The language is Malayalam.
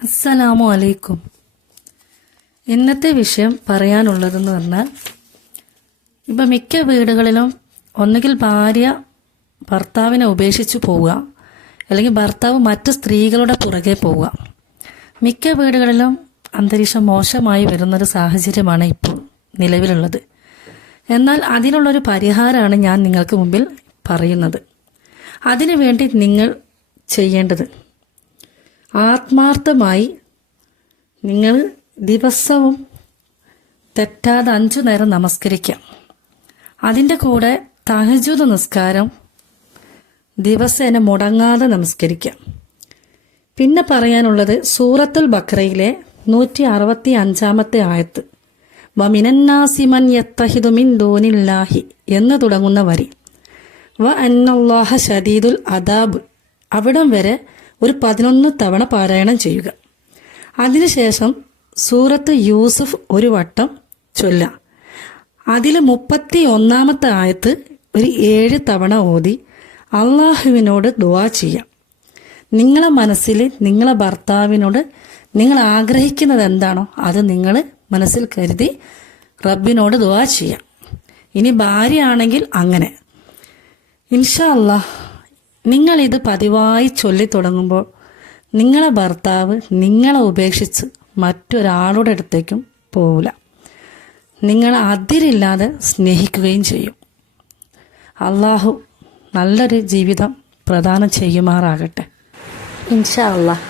അസ്സലാമു അലൈക്കും. ഇന്നത്തെ വിഷയം പറയാനുള്ളതെന്ന് പറഞ്ഞാൽ, ഇപ്പം മിക്ക വീടുകളിലും ഒന്നുകിൽ ഭാര്യ ഭർത്താവിനെ ഉപേക്ഷിച്ച് പോവുക, അല്ലെങ്കിൽ ഭർത്താവ് മറ്റു സ്ത്രീകളുടെ പുറകെ പോവുക. മിക്ക വീടുകളിലും അന്തരീക്ഷം മോശമായി വരുന്നൊരു സാഹചര്യമാണ് ഇപ്പോൾ നിലവിലുള്ളത്. എന്നാൽ അതിനുള്ളൊരു പരിഹാരമാണ് ഞാൻ നിങ്ങൾക്ക് മുമ്പിൽ പറയുന്നത്. അതിനുവേണ്ടി നിങ്ങൾ ചെയ്യേണ്ടത്, ആത്മാർത്ഥമായി നിങ്ങൾ ദിവസവും തെറ്റാതെ 5 നേരം നമസ്കരിക്കാം. അതിൻ്റെ കൂടെ തഹജ്ജുദ് നിസ്കാരം ദിവസേന മുടങ്ങാതെ നമസ്കരിക്കാം. പിന്നെ പറയാനുള്ളത് സൂറത്തുൽ ബഖറയിലെ 165 ആയത്ത്, വമിനന്നാസി മൻ യത്തഹിദു മിൻ ദൂനില്ലാഹി എന്ന് തുടങ്ങുന്ന വരി, വ അന്നല്ലാഹ ശദീദുൽ അദാബ്, അവിടം വരെ ഒരു 11 തവണ പാരായണം ചെയ്യുക. അതിനുശേഷം സൂറത്ത് യൂസുഫ് ഒരു വട്ടം ചൊല്ലാം. അതിൽ 31 ആയത്ത് ഒരു 7 തവണ ഓതി അള്ളാഹുവിനോട് ദുആ ചെയ്യാം. നിങ്ങളെ മനസ്സിൽ നിങ്ങളെ ഭർത്താവിനോട് നിങ്ങൾ ആഗ്രഹിക്കുന്നത് എന്താണോ അത് നിങ്ങൾ മനസ്സിൽ കരുതി റബ്ബിനോട് ദുആ ചെയ്യാം. ഇനി ഭാര്യയാണെങ്കിൽ അങ്ങനെ. ഇൻഷാ അല്ലാഹ് നിങ്ങളിത് പതിവായി ചൊല്ലി തുടങ്ങുമ്പോൾ നിങ്ങളെ ഭർത്താവ് നിങ്ങളെ ഉപേക്ഷിച്ച് മറ്റൊരാളുടെ അടുത്തേക്കും പോവില്ല. നിങ്ങളെ അതിരില്ലാതെ സ്നേഹിക്കുകയും ചെയ്യും. അള്ളാഹു നല്ലൊരു ജീവിതം പ്രദാനം ചെയ്യുമാറാകട്ടെ. ഇൻഷാ അല്ലാഹ്.